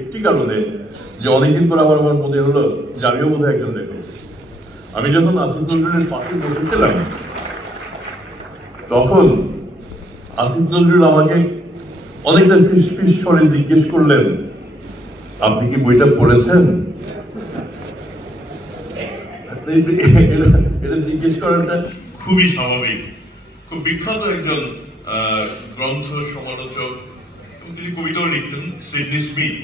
একটি কারণে যে অনেকদিন পর আমার মনে হলো যে আমিও বোধহয় একজন লেখক। আমি যখন আসিফ নজরুলের পাশে বসেছিলাম তখন আসিফ নজরুল আমাকে অনেকটা ফিস স্বরে জিজ্ঞেস করলেন, আপনি কি বইটা পড়েছেন? এটা জিজ্ঞেস করাটা খুবই স্বাভাবিক। খুব বিখ্যাত একজন গ্রন্থ সমালোচক, তিনি কবিতাও লিখতেন, সিডনি স্মিথ।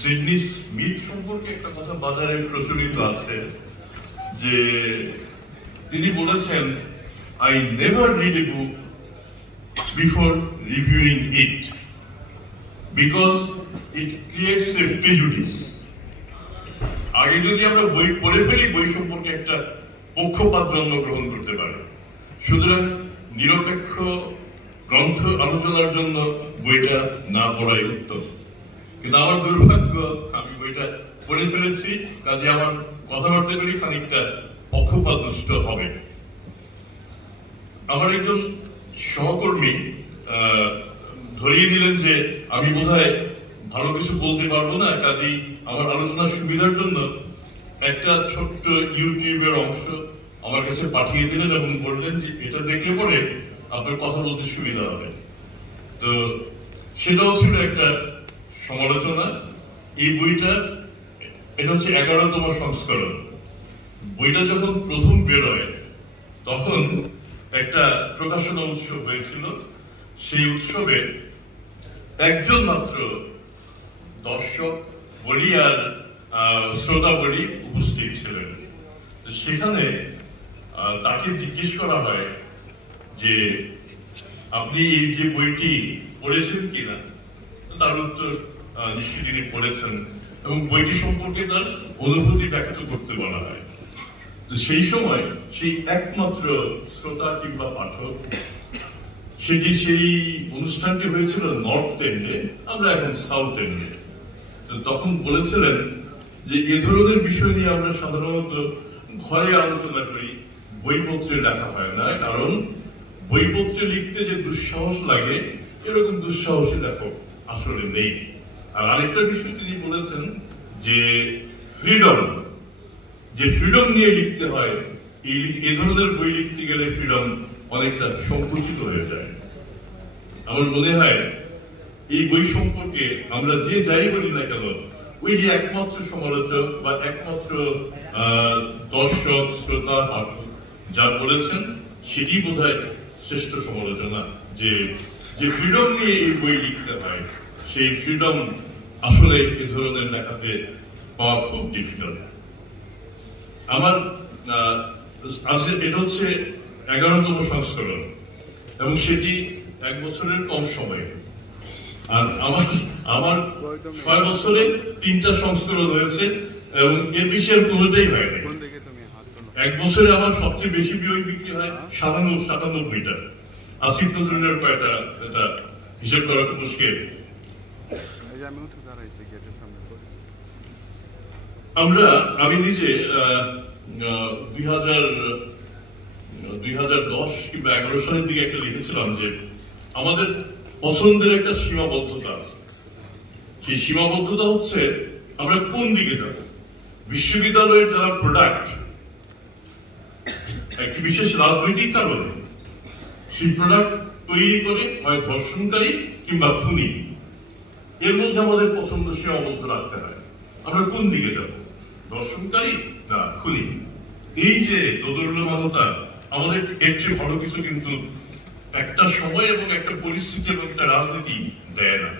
সিডনি স্মিথ সম্পর্কে একটা কথা বাজারে প্রচলিত আছে যে তিনি বলেছেন, I never read a book before reviewing it because it creates a prejudice. আগে যদি আমরা বই পড়ে ফেলি, বই সম্পর্কে একটা পক্ষপাত জন্মগ্রহণ করতে পারে। সুতরাং নিরপেক্ষ গ্রন্থ আলোচনার জন্য বইটা না পড়াই উত্তম। কিন্তু আমার দুর্ভাগ্য, আমি বইটা পড়ে ফেলেছি, কাজে আমার কথাবার্তা করি খানিকটা পক্ষপাত দুষ্ট হবে। আমার একজন সহকর্মী ধরিয়ে দিলেন যে আমি বোধহয় ভালো কিছু বলতে পারবো না, কাজেই আমার আলোচনার সুবিধার জন্য একটা ছোট্ট ইউটিউবের অংশ আমার কাছে পাঠিয়ে দিলেন এবং বললেন যে এটা দেখলে পরে আপনার কথা বলতে সুবিধা হবে। তো সেটাও ছিল একটা সমালোচনা। এই বইটা, এটা হচ্ছে 11তম সংস্করণ। বইটা যখন প্রথম বেরোয় তখন একটা প্রকাশনা উৎসব হয়েছিল। সেই উৎসবে একজন মাত্র দর্শক বলি আর শ্রোতা বলি উপস্থিত ছিলেন। সেখানে তাকে জিজ্ঞেস করা হয় যে আপনি এই যে বইটি পড়েছেন কিনা। তার উত্তর নিশ্চয়ই তিনি পড়েছেন এবং বইটি সম্পর্কে তার অনুভূতি ব্যক্ত করতে বলা হয়। তো সেই সময় সেই একমাত্র শ্রোতা কিংবা পাঠক, সেই অনুষ্ঠানটি হয়েছিল নর্থ এন্ডে, আমরা এখন সাউথ এন্ডে। তো তখন বলেছিলেন যে এ ধরনের বিষয় নিয়ে আমরা সাধারণত ঘরে আলোচনা করি, বইপত্রে লেখা হয় না, কারণ বইপত্রে লিখতে যে দুঃসাহস লাগে এরকম দুঃসাহসী লেখক আসলে নেই। আর আরেকটা বিষয় তিনি বলেছেন যে ফ্রিডম নিয়ে লিখতে হয়, এই ধরনের বই লিখতে গেলে ফ্রিডম অনেকটা সংকুচিত হয়ে যায়। আমার মনে হয় এই বই সম্পর্কে আমরা যে যাই বলি না কেন, ওই যে একমাত্র সমালোচক বা একমাত্র দর্শক শ্রোতা পাঠক যা বলেছেন সেটি বোধহয় শ্রেষ্ঠ সমালোচনা। যে ফ্রিডম নিয়ে এই বই লিখতে হয়, সেই ফ্রিডম আসলে এ ধরনের লেখাতে পাওয়া খুব ডিফিকাল্ট। আমার এটা হচ্ছে 11তম সংস্করণ এবং সেটি 1 বছরের কম সময়ে। আর আমার 6 বছরে 3টা সংস্করণ হয়েছে এবং এর বেশি আর কোনোটাই হয় না। 1 বছরে আমার সবচেয়ে বেশি বই বিক্রি হয় 97টা। আসিফ নজরুলের কয়টা, এটা হিসেব করা খুব মুশকিল। আমি নিজে 2010 কিংবা 11 সালের দিকে একটা লিখেছিলাম যে আমাদের পছন্দের একটা সীমাবদ্ধতা আছে। সেই সীমাবদ্ধতা হচ্ছে আমরা কোন দিকে যাব। বিশ্ববিদ্যালয়ের যারা প্রোডাক্ট একটি বিশেষ রাজনৈতিক কারণে সেই প্রোডাক্ট তৈরি করে হয় ধর্ষণকারী কিংবা খুনি, এর মধ্যে আমাদের পছন্দ সীমাবদ্ধ রাখতে হয়। আমরা কোন দিকে যাব, ধর্ষণকারী না খুনি? এই যে দোদুল্যমানতা আমাদের এর চেয়ে ভালো কিছু কিন্তু একটা সময় এবং একটা পরিস্থিতি এবং একটা রাজনীতি দেয় না।